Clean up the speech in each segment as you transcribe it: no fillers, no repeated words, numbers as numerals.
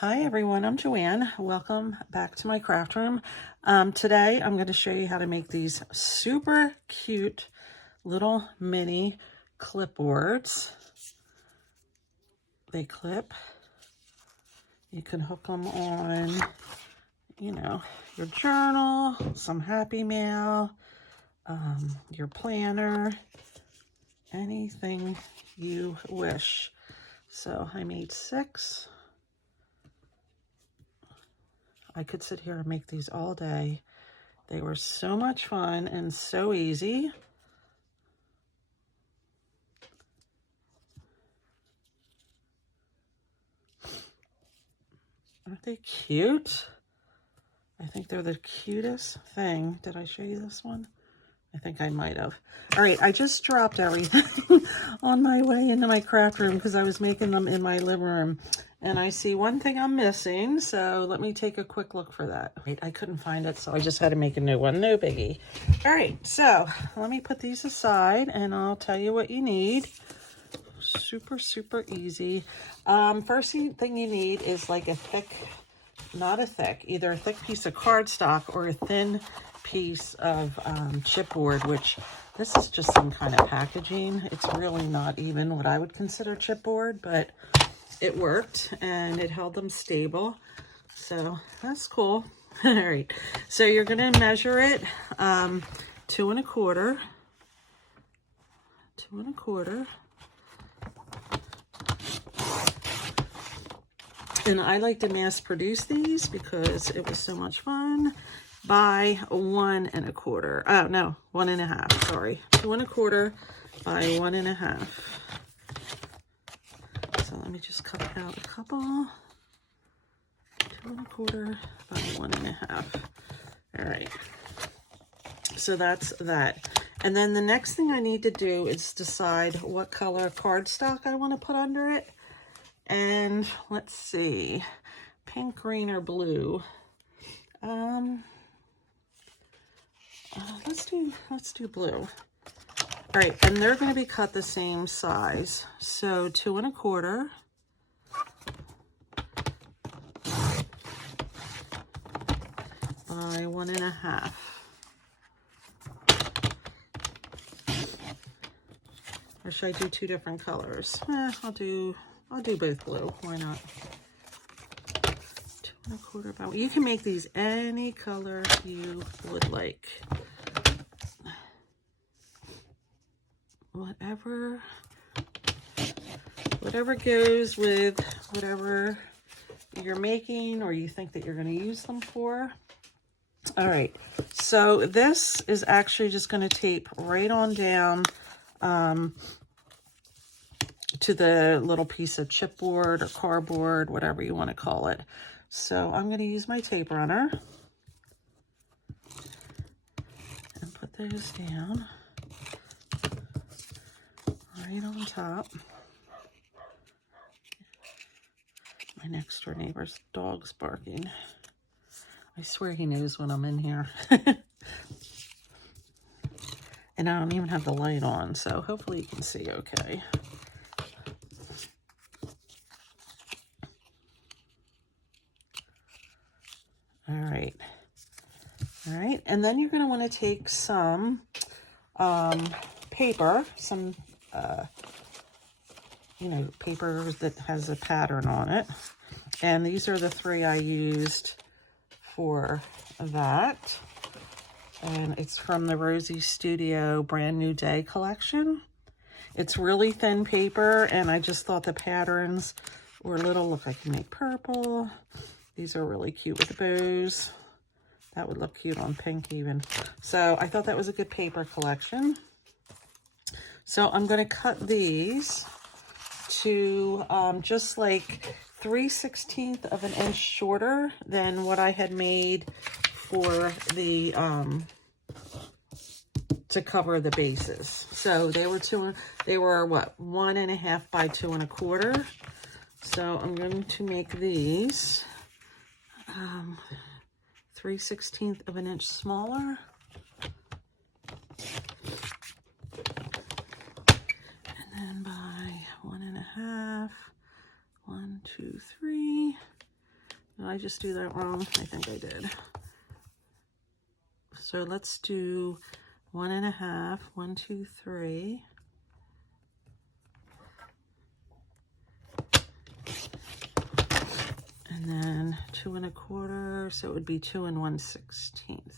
Hi everyone, I'm Joanne. Welcome back to my craft room. Today I'm going to show you how to make these super cute little mini clipboards. They clip. You can hook them on, your journal, some happy mail, your planner, anything you wish. So I made 6. I could sit here and make these all day. They were so much fun and so easy. Aren't they cute? I think they're the cutest thing. Did I show you this one? I think I might have. All right, I just dropped everything on my way into my craft room because I was making them in my living room. And I see one thing I'm missing, so let me take a quick look for that. Wait, I couldn't find it, so I just had to make a new one. No biggie. All right, so let me put these aside, and I'll tell you what you need. Super, super easy. First thing you need is like a thick, either a thick piece of cardstock or a thin piece of chipboard, which this is just some kind of packaging. It's really not even what I would consider chipboard, but it worked and it held them stable. So that's cool. All right. So you're going to measure it 2 1/4. 2 1/4. And I like to mass produce these because it was so much fun. By 1 1/4. Oh, no, 1 1/2. Sorry. 2 1/4 by 1 1/2. So let me just cut out a couple. 2 1/4 by 1 1/2. All right. So that's that. And then the next thing I need to do is decide what color cardstock I want to put under it. And let's see, pink, green, or blue. Let's do blue. All right, and they're going to be cut the same size. So 2 1/4 by 1 1/2. Or should I do 2 different colors? I'll do both blue. Why not? 2 1/4 by. You can make these any color you would like. Whatever goes with whatever you're making or you think that you're going to use them for. All right, so this is actually just going to tape right on down to the little piece of chipboard or cardboard, whatever you want to call it. So I'm going to use my tape runner and put those down right on top. My next door neighbor's dog's barking. I swear he knows when I'm in here. And I don't even have the light on, so hopefully you can see okay. All right. And then you're going to want to take some paper, some paper that has a pattern on it. And these are the 3 I used for that. And it's from the Rosie Studio Brand New Day collection. It's really thin paper, and I just thought the patterns were little. Look, I can make purple. These are really cute with bows. That would look cute on pink even. So I thought that was a good paper collection. So I'm going to cut these to just like 3/16 of an inch shorter than what I had made for the to cover the bases. So they were what, 1 1/2 by 2 1/4. So I'm going to make these 3/16 of an inch smaller. And then by 1 1/2, 1, 2, 3. Did I just do that wrong? I think I did. So let's do 1.5, 1, 2, 3. And then 2 1/4, so it would be 2 1/16.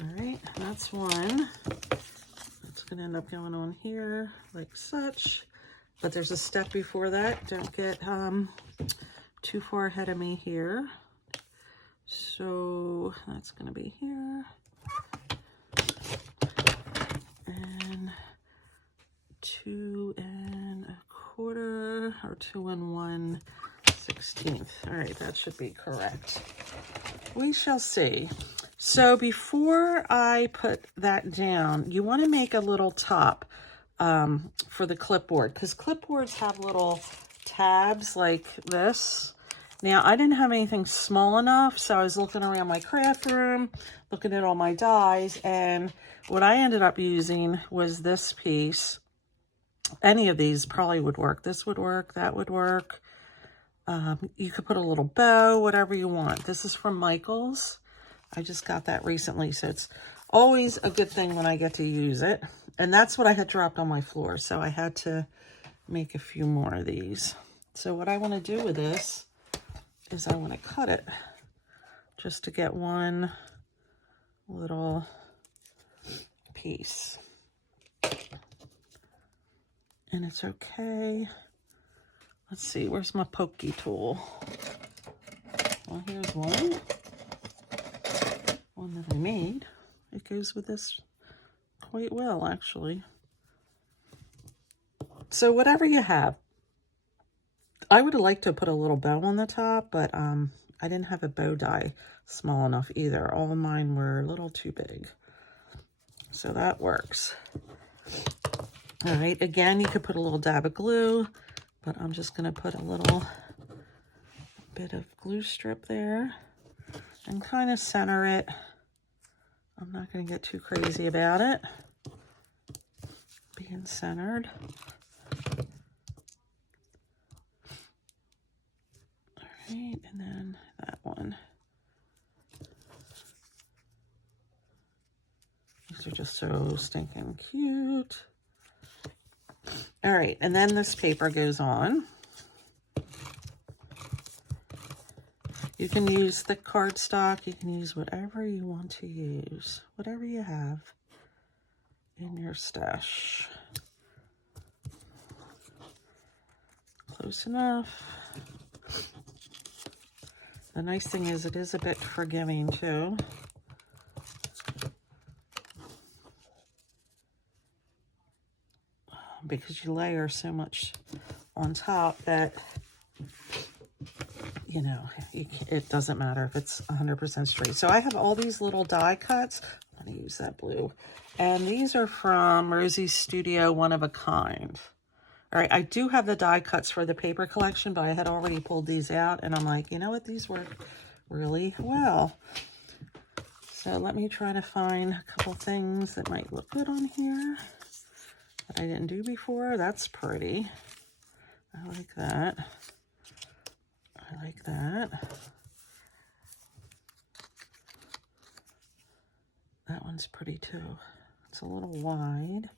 All right, that's one. It's gonna end up going on here like such, but there's a step before that. Don't get too far ahead of me here. So that's gonna be here. And 2 1/4 or 2 1/16. All right, that should be correct. We shall see. So before I put that down, you want to make a little top for the clipboard, because clipboards have little tabs like this. Now, I didn't have anything small enough, so I was looking around my craft room, looking at all my dies, and what I ended up using was this piece. Any of these probably would work. This would work, that would work. You could put a little bow, whatever you want. This is from Michael's. I just got that recently, so it's always a good thing when I get to use it. And that's what I had dropped on my floor, so I had to make a few more of these. So what I want to do with this is I want to cut it just to get one little piece. And it's okay. Let's see, where's my pokey tool? Well, here's one that I made. It goes with this quite well, actually. So whatever you have, I would have liked to put a little bow on the top, but I didn't have a bow die small enough either. All of mine were a little too big. So that works. All right, again, you could put a little dab of glue, but I'm just gonna put a little bit of glue strip there and kind of center it. I'm not gonna get too crazy about it. Being centered. All right, and then that one. These are just so stinking cute. All right, and then this paper goes on. You can use thick cardstock. You can use whatever you want to use, whatever you have in your stash. Close enough. The nice thing is it is a bit forgiving too. Because you layer so much on top that, you know, it doesn't matter if it's 100% straight. So I have all these little die cuts. I'm going to use that blue. And these are from Rosie's Studio One of a Kind. All right, I do have the die cuts for the paper collection, but I had already pulled these out. And I'm like, you know what? These work really well. So let me try to find a couple things that might look good on here that I didn't do before. That's pretty. I like that. I like that. That one's pretty too. It's a little wide.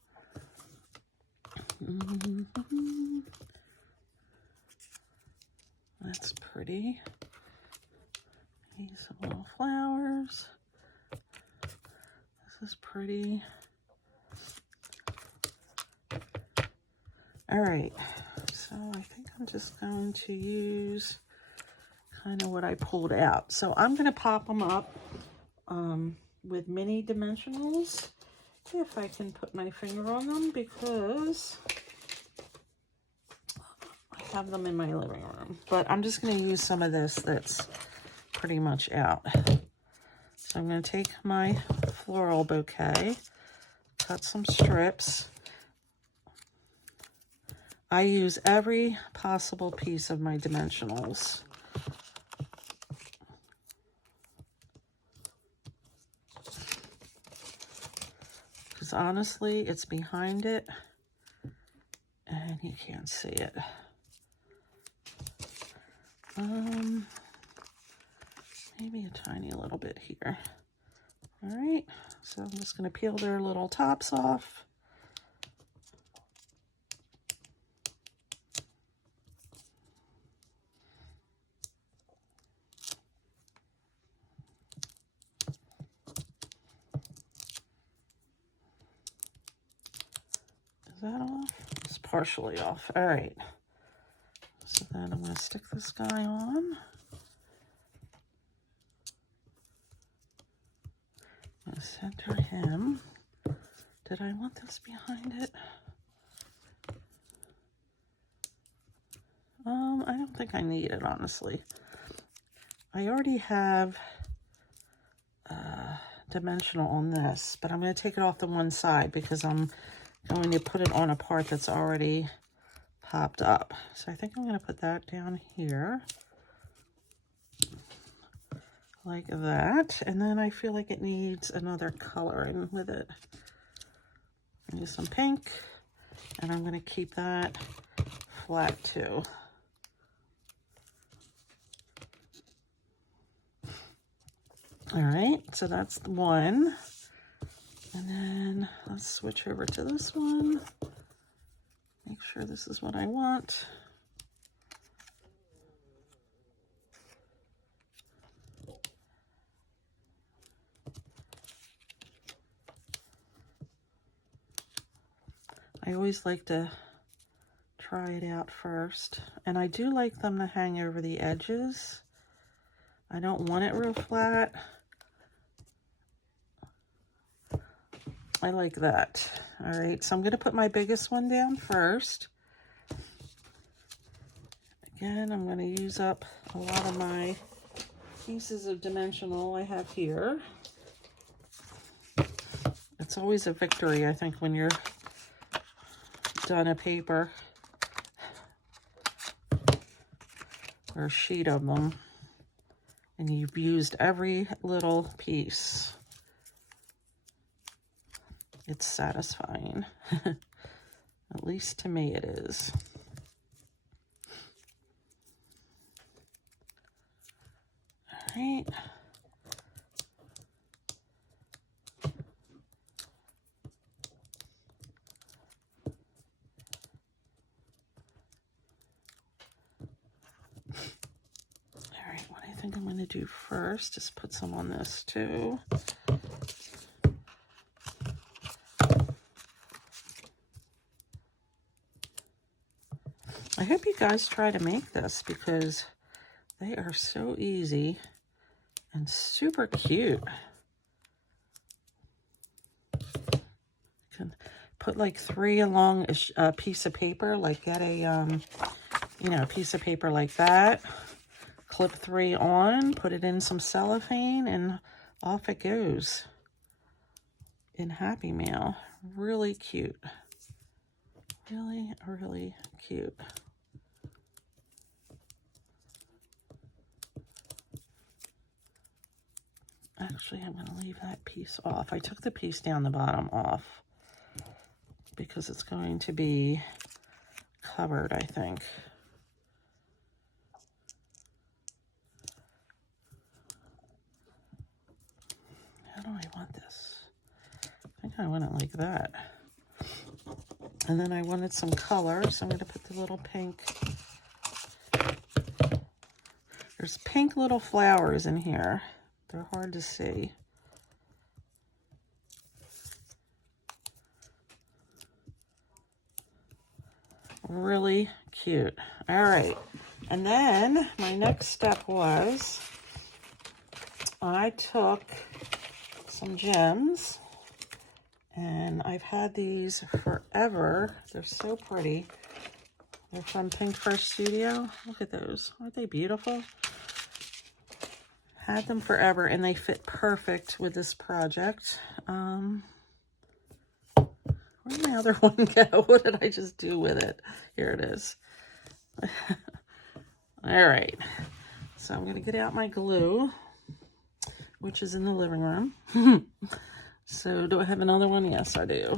That's pretty. These little flowers. This is pretty. All right, so I think I'm just going to use kind of what I pulled out. So I'm going to pop them up with mini dimensionals, if I can put my finger on them, because I have them in my living room. But I'm just going to use some of this that's pretty much out. So I'm going to take my floral bouquet, cut some strips. I use every possible piece of my dimensionals. Because honestly, it's behind it and you can't see it. Maybe a tiny little bit here. All right, so I'm just going to peel their little tops off. Is that off? It's partially off. All right. So then I'm going to stick this guy on. I'm going to center him. Did I want this behind it? I don't think I need it, honestly. I already have dimensional on this, but I'm going to take it off the one side because I'm going to put it on a part that's already popped up. So I think I'm going to put that down here like that. And then I feel like it needs another coloring with it. Use some pink, and I'm going to keep that flat too. All right, so that's the one. And then let's switch over to this one. Make sure this is what I want. I always like to try it out first. And I do like them to hang over the edges. I don't want it real flat. I like that. All right, so I'm going to put my biggest one down first. Again, I'm going to use up a lot of my pieces of dimensional I have here. It's always a victory, I think, when you're done a paper or a sheet of them and you've used every little piece. It's satisfying. At least to me it is. All right. All right, what I think I'm going to do first is put some on this too. I hope you guys try to make this because they are so easy and super cute. You can put like 3 along a piece of paper, like get a, you know, a piece of paper like that. Clip 3 on, put it in some cellophane, and off it goes in Happy Mail. Really cute. Really, really cute. Actually, I'm going to leave that piece off. I took the piece down the bottom off because it's going to be covered, I think. How do I want this? I think I want it like that. And then I wanted some color, so I'm going to put the little pink. There's pink little flowers in here. They're hard to see. Really cute. All right. And then my next step was I took some gems, and I've had these forever. They're so pretty. They're from Pink First Studio. Look at those. Aren't they beautiful? Had them forever, and they fit perfect with this project. Where'd my other one go? What did I just do with it? Here it is. All right. So I'm going to get out my glue, which is in the living room. So do I have another one? Yes, I do.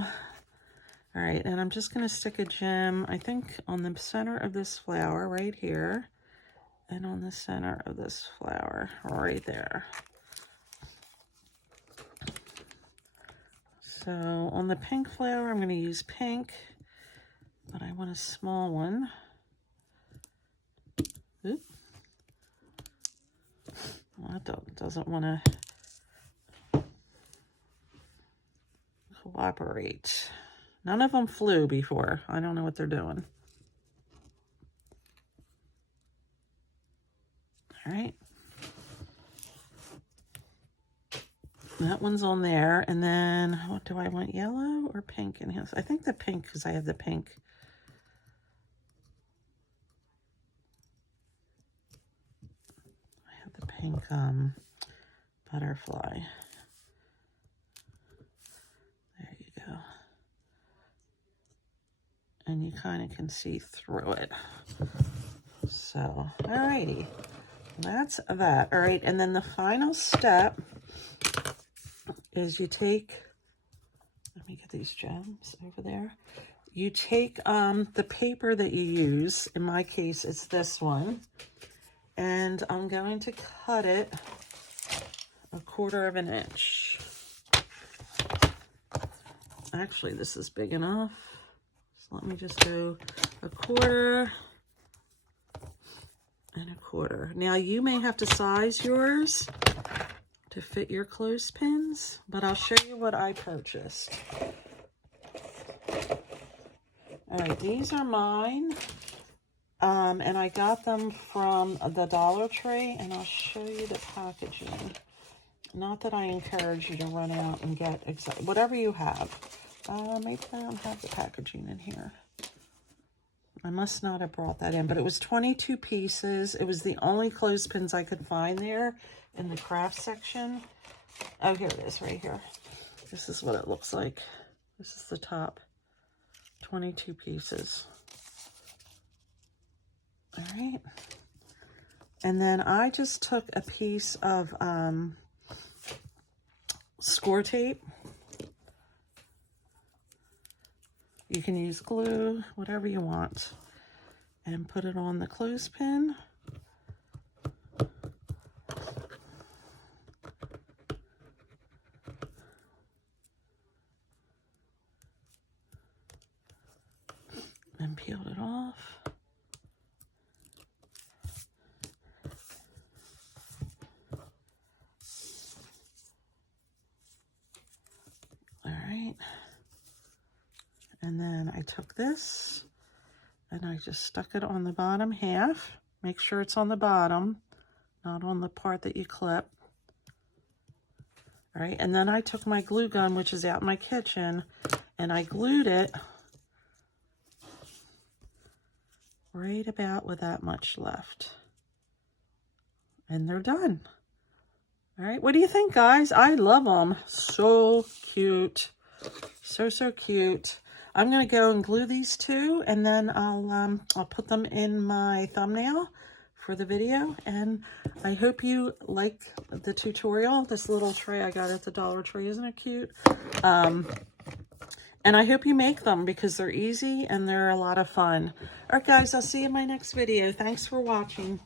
All right, and I'm just going to stick a gem, I think, on the center of this flower right here. and on the center of this flower, right there. So on the pink flower, I'm going to use pink, but I want a small one. Oop. Well, that doesn't want to cooperate. None of them flew before. I don't know what they're doing. All right. That one's on there. And then what do I want, yellow or pink in here? I think the pink, because I have the pink. I have the pink butterfly. There you go. And you kind of can see through it. So, alrighty. That's that. All right, and then the final step is you take, let me get these gems over there. You take the paper that you use, in my case it's this one, and I'm going to cut it 1/4 inch. Actually, this is big enough. So let me just go 1/4 and 1/4. Now you may have to size yours to fit your clothespins, but I'll show you what I purchased. All right, these are mine, and I got them from the Dollar Tree, and I'll show you the packaging. Not that I encourage you to run out and get whatever you have. Maybe I don't have the packaging in here. I must not have brought that in, but it was 22 pieces. It was the only clothespins I could find there in the craft section. Oh, here it is, right here. This is what it looks like. This is the top. 22 pieces. All right. And then I just took a piece of score tape. You can use glue, whatever you want, and put it on the clothespin. And peeled it off. All right. And then I took this and I just stuck it on the bottom half. Make sure it's on the bottom, not on the part that you clip. All right, and then I took my glue gun, which is out in my kitchen, and I glued it right about with that much left. And they're done. All right, what do you think, guys? I love them. So cute. So, so cute. I'm going to go and glue these two, and then I'll put them in my thumbnail for the video. And I hope you like the tutorial. This little tray I got at the Dollar Tree, isn't it cute? And I hope you make them because they're easy and they're a lot of fun. All right, guys, I'll see you in my next video. Thanks for watching.